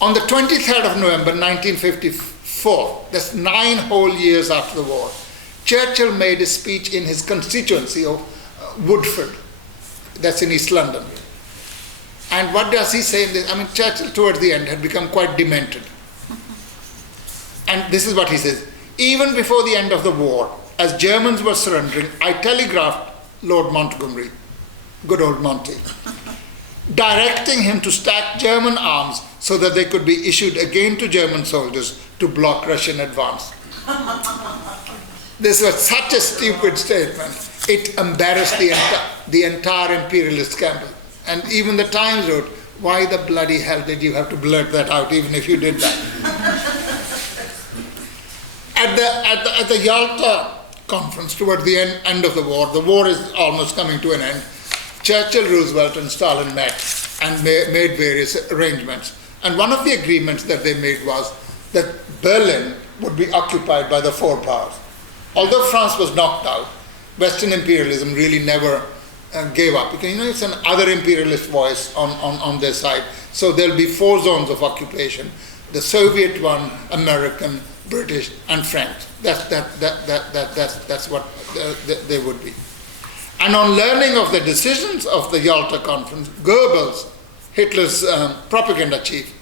On the 23rd of November 1954, that's 9 whole years after the war, Churchill made a speech in his constituency of Woodford, that's in East London. And what does he say in this? I mean, Churchill towards the end had become quite demented. And this is what he says: even before the end of the war, as Germans were surrendering, I telegraphed Lord Montgomery, good old Monty, directing him to stack German arms so that they could be issued again to German soldiers to block Russian advance. This was such a stupid statement. It embarrassed the entire imperialist campus. And even the Times wrote, why the bloody hell did you have to blurt that out, even if you did that? At the Yalta conference, towards the end of the war is almost coming to an end, Churchill, Roosevelt and Stalin met and made various arrangements. And one of the agreements that they made was that Berlin would be occupied by the four powers. Although France was knocked out, Western imperialism really never gave up. Because it's an other imperialist voice on their side. So there'll be 4 zones of occupation: the Soviet one, American, British, and French. That's what they would be. And on learning of the decisions of the Yalta Conference, Goebbels, Hitler's propaganda chief,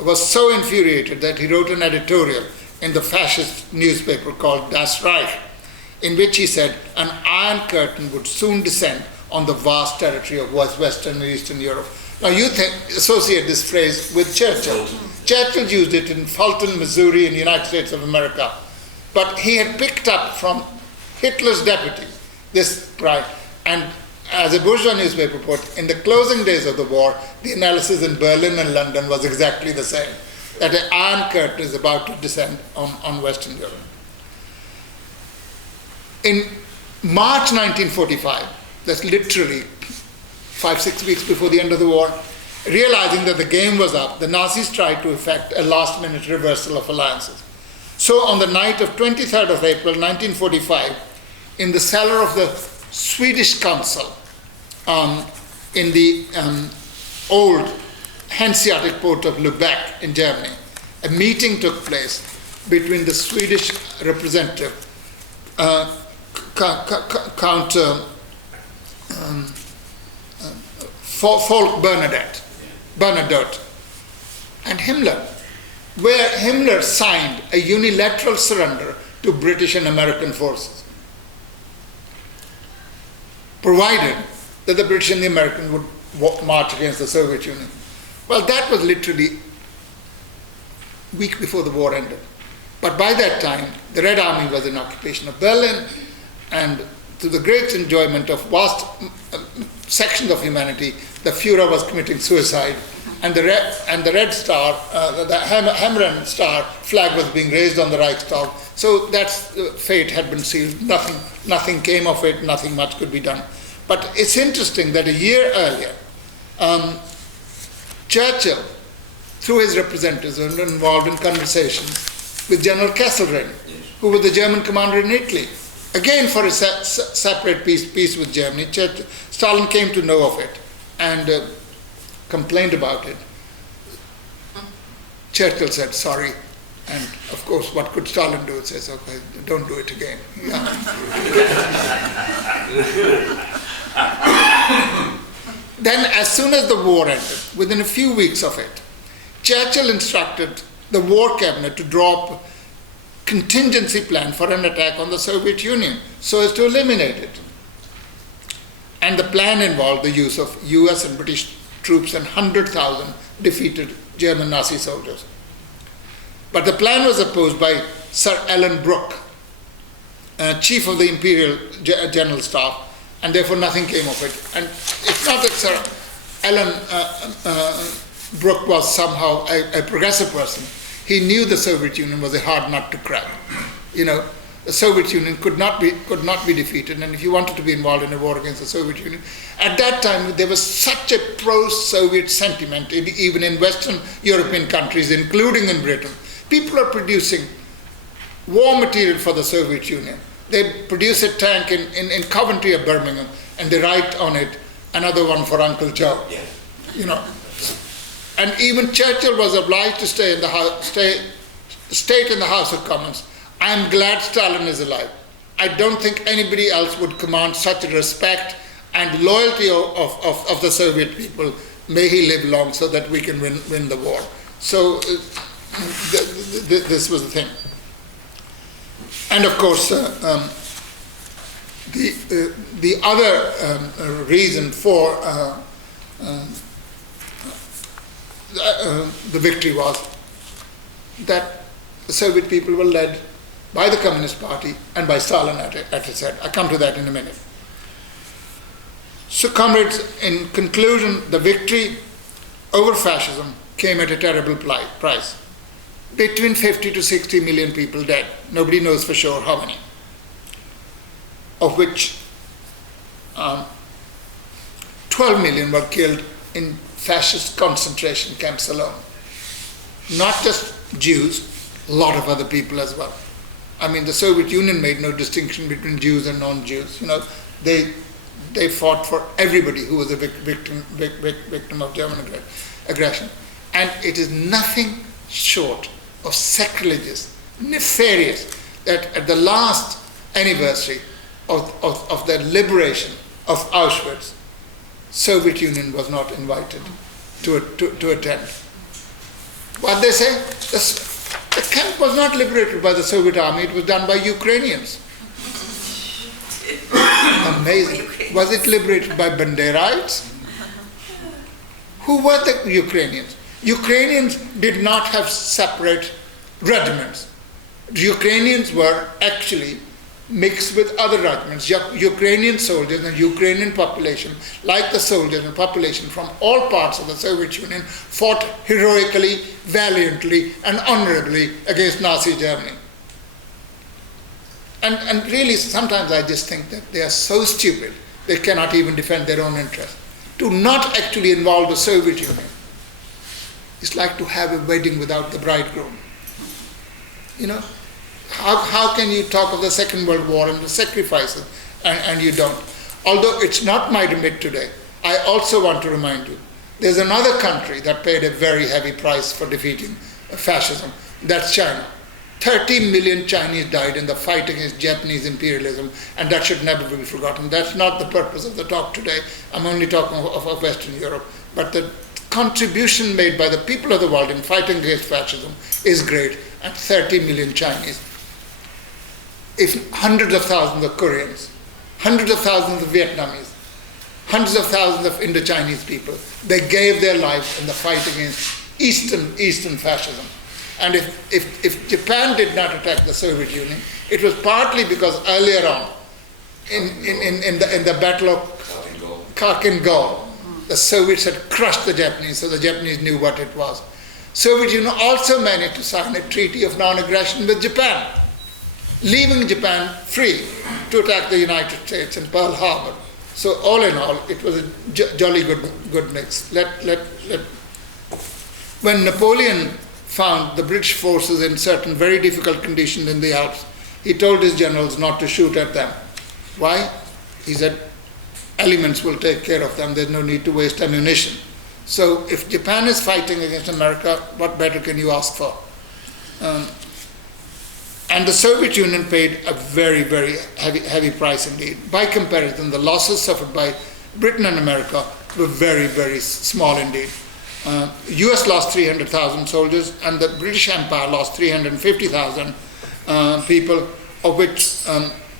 was so infuriated that he wrote an editorial in the fascist newspaper called Das Reich, in which he said an iron curtain would soon descend on the vast territory of Western and Eastern Europe. Now you associate this phrase with Churchill. Churchill used it in Fulton, Missouri, in the United States of America. But he had picked up from Hitler's deputy this pride. And as a bourgeois newspaper put, in the closing days of the war, the analysis in Berlin and London was exactly the same, that an iron curtain is about to descend on Western Europe. In March 1945, that's literally 5-6 weeks before the end of the war, realizing that the game was up, the Nazis tried to effect a last-minute reversal of alliances. So on the night of 23rd of April 1945, in the cellar of the Swedish consul in the old Hanseatic port of Lübeck in Germany, a meeting took place between the Swedish representative, Count Folke-Bernadotte, and Himmler. where Himmler signed a unilateral surrender to British and American forces, provided that the British and the Americans would march against the Soviet Union. Well, that was literally a week before the war ended. But by that time, the Red Army was in occupation of Berlin, and to the great enjoyment of vast sections of humanity, the Führer was committing suicide, and the Red Star, the Hammer and Star flag was being raised on the Reichstag. So that's fate had been sealed. Nothing came of it. Nothing much could be done. But it's interesting that a year earlier, Churchill, through his representatives, was involved in conversations with General Kesselring, who was the German commander in Italy. Again, for a separate peace with Germany. Stalin came to know of it and complained about it. Churchill said sorry, and of course, what could Stalin do? He says, okay, don't do it again. Yeah. Then, as soon as the war ended, within a few weeks of it, Churchill instructed the war cabinet to draw up a contingency plan for an attack on the Soviet Union so as to eliminate it. And the plan involved the use of US and British troops and 100,000 defeated German Nazi soldiers. But the plan was opposed by Sir Alan Brooke, chief of the Imperial General Staff, and therefore nothing came of it. And it's not that Sir Alan Brooke was somehow a progressive person. He knew the Soviet Union was a hard nut to crack. You know, the Soviet Union could not be defeated, and if you wanted to be involved in a war against the Soviet Union, at that time there was such a pro-Soviet sentiment, even in Western European countries, including in Britain. People are producing war material for the Soviet Union. They produce a tank in Coventry or Birmingham, and they write on it, another one for Uncle Joe. Yeah. You know. And even Churchill was obliged to state in the House of Commons, I'm glad Stalin is alive. I don't think anybody else would command such respect and loyalty of the Soviet people. May he live long so that we can win the war. So this was the thing. And of course, the other reason for the victory was that the Soviet people were led by the Communist Party and by Stalin at its head. I'll come to that in a minute. So, comrades, in conclusion, the victory over fascism came at a terrible price. Between 50 to 60 million people dead. Nobody knows for sure how many. Of which 12 million were killed in fascist concentration camps alone. Not just Jews, a lot of other people as well. I mean, the Soviet Union made no distinction between Jews and non-Jews. You know, they fought for everybody who was a victim of German aggression. And it is nothing short of sacrilegious, nefarious, that at the last anniversary of the liberation of Auschwitz, Soviet Union was not invited to attend. What they say? The camp was not liberated by the Soviet army, it was done by Ukrainians. Amazing. Was it liberated by Banderaites? Who were the Ukrainians? Ukrainians did not have separate regiments. The Ukrainians were actually mixed with other regiments. Ukrainian soldiers and Ukrainian population, like the soldiers and population from all parts of the Soviet Union, fought heroically, valiantly, and honorably against Nazi Germany. And really, sometimes I just think that they are so stupid, they cannot even defend their own interests. To not actually involve the Soviet Union is like to have a wedding without the bridegroom. You know? How can you talk of the Second World War and the sacrifices and you don't? Although it's not my remit today, I also want to remind you, there's another country that paid a very heavy price for defeating fascism. That's China. 30 million Chinese died in the fight against Japanese imperialism, and that should never be forgotten. That's not the purpose of the talk today. I'm only talking of Western Europe. But the contribution made by the people of the world in fighting against fascism is great, and 30 million Chinese. If hundreds of thousands of Koreans, hundreds of thousands of Vietnamese, hundreds of thousands of Indo-Chinese people, they gave their lives in the fight against Eastern fascism. And if Japan did not attack the Soviet Union, it was partly because earlier on, in the Battle of Khalkhin Gol, the Soviets had crushed the Japanese, so the Japanese knew what it was. Soviet Union also managed to sign a treaty of non-aggression with Japan, leaving Japan free to attack the United States in Pearl Harbor. So all in all, it was a jolly good mix. When Napoleon found the British forces in certain very difficult conditions in the Alps, he told his generals not to shoot at them. Why? He said, elements will take care of them, there's no need to waste ammunition. So if Japan is fighting against America, what better can you ask for? And the Soviet Union paid a very, very heavy price indeed. By comparison, the losses suffered by Britain and America were very, very small indeed. US lost 300,000 soldiers, and the British Empire lost 350,000 people, of which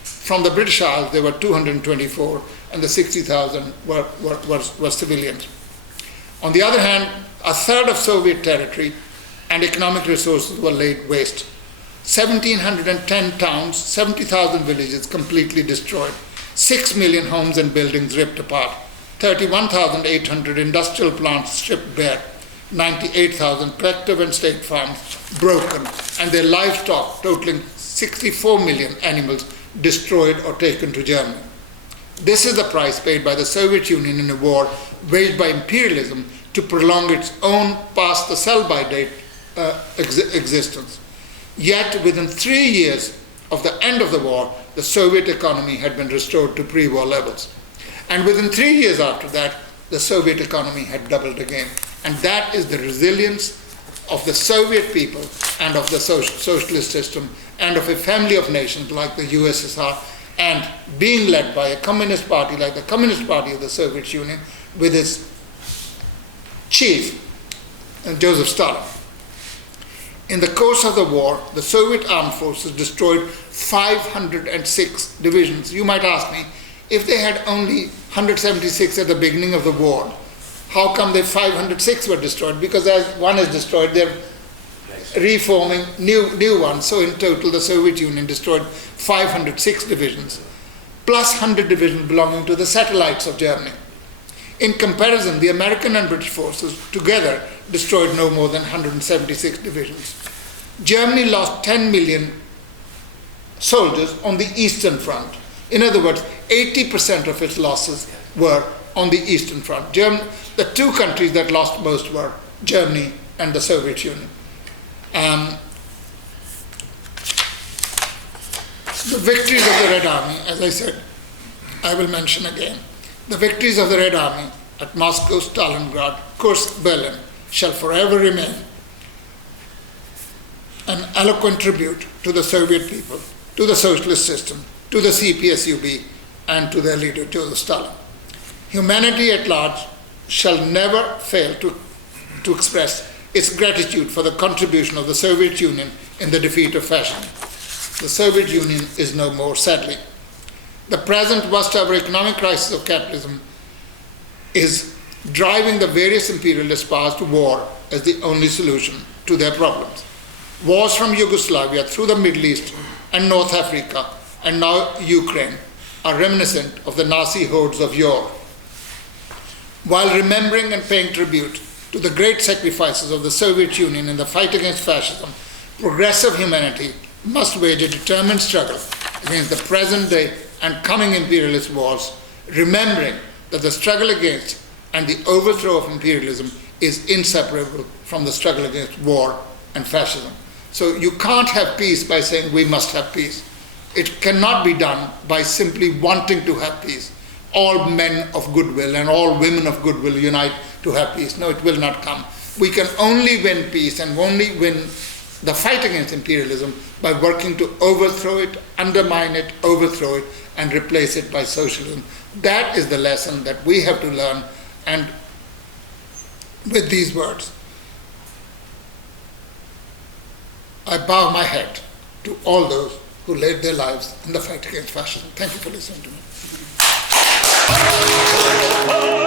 from the British Isles there were 224, and the 60,000 were civilians. On the other hand, a third of Soviet territory and economic resources were laid waste. 1,710 towns, 70,000 villages completely destroyed, 6 million homes and buildings ripped apart, 31,800 industrial plants stripped bare, 98,000 collective and state farms broken, and their livestock totaling 64 million animals destroyed or taken to Germany. This is the price paid by the Soviet Union in a war waged by imperialism to prolong its own past the sell-by date existence. Yet within 3 years of the end of the war, the Soviet economy had been restored to pre-war levels. And within 3 years after that, the Soviet economy had doubled again. And that is the resilience of the Soviet people and of the socialist system and of a family of nations like the USSR, and being led by a communist party like the Communist Party of the Soviet Union with its chief, Joseph Stalin. In the course of the war, the Soviet armed forces destroyed 506 divisions. You might ask me, if they had only 176 at the beginning of the war, how come the 506 were destroyed? Because as one is destroyed, they're reforming new ones. So in total, the Soviet Union destroyed 506 divisions, plus 100 divisions belonging to the satellites of Germany. In comparison, the American and British forces together destroyed no more than 176 divisions. Germany lost 10 million soldiers on the Eastern Front. In other words, 80% of its losses were on the Eastern Front. The two countries that lost most were Germany and the Soviet Union. The victories of the Red Army, as I said, I will mention again. The victories of the Red Army at Moscow, Stalingrad, Kursk, Berlin shall forever remain an eloquent tribute to the Soviet people, to the socialist system, to the CPSUB, and to their leader, Joseph Stalin. Humanity at large shall never fail to express its gratitude for the contribution of the Soviet Union in the defeat of fascism. The Soviet Union is no more, sadly. The present worst-ever economic crisis of capitalism is driving the various imperialist powers to war as the only solution to their problems. Wars from Yugoslavia through the Middle East and North Africa and now Ukraine are reminiscent of the Nazi hordes of yore. While remembering and paying tribute to the great sacrifices of the Soviet Union in the fight against fascism, progressive humanity must wage a determined struggle against the present day and coming imperialist wars, remembering that the struggle against and the overthrow of imperialism is inseparable from the struggle against war and fascism. So you can't have peace by saying we must have peace. It cannot be done by simply wanting to have peace. All men of goodwill and all women of goodwill unite to have peace. No, it will not come. We can only win peace and only win the fight against imperialism by working to overthrow it, undermine it, overthrow it, and replace it by socialism. That is the lesson that we have to learn, and with these words. I bow my head to all those who laid their lives in the fight against fascism. Thank you for listening to me.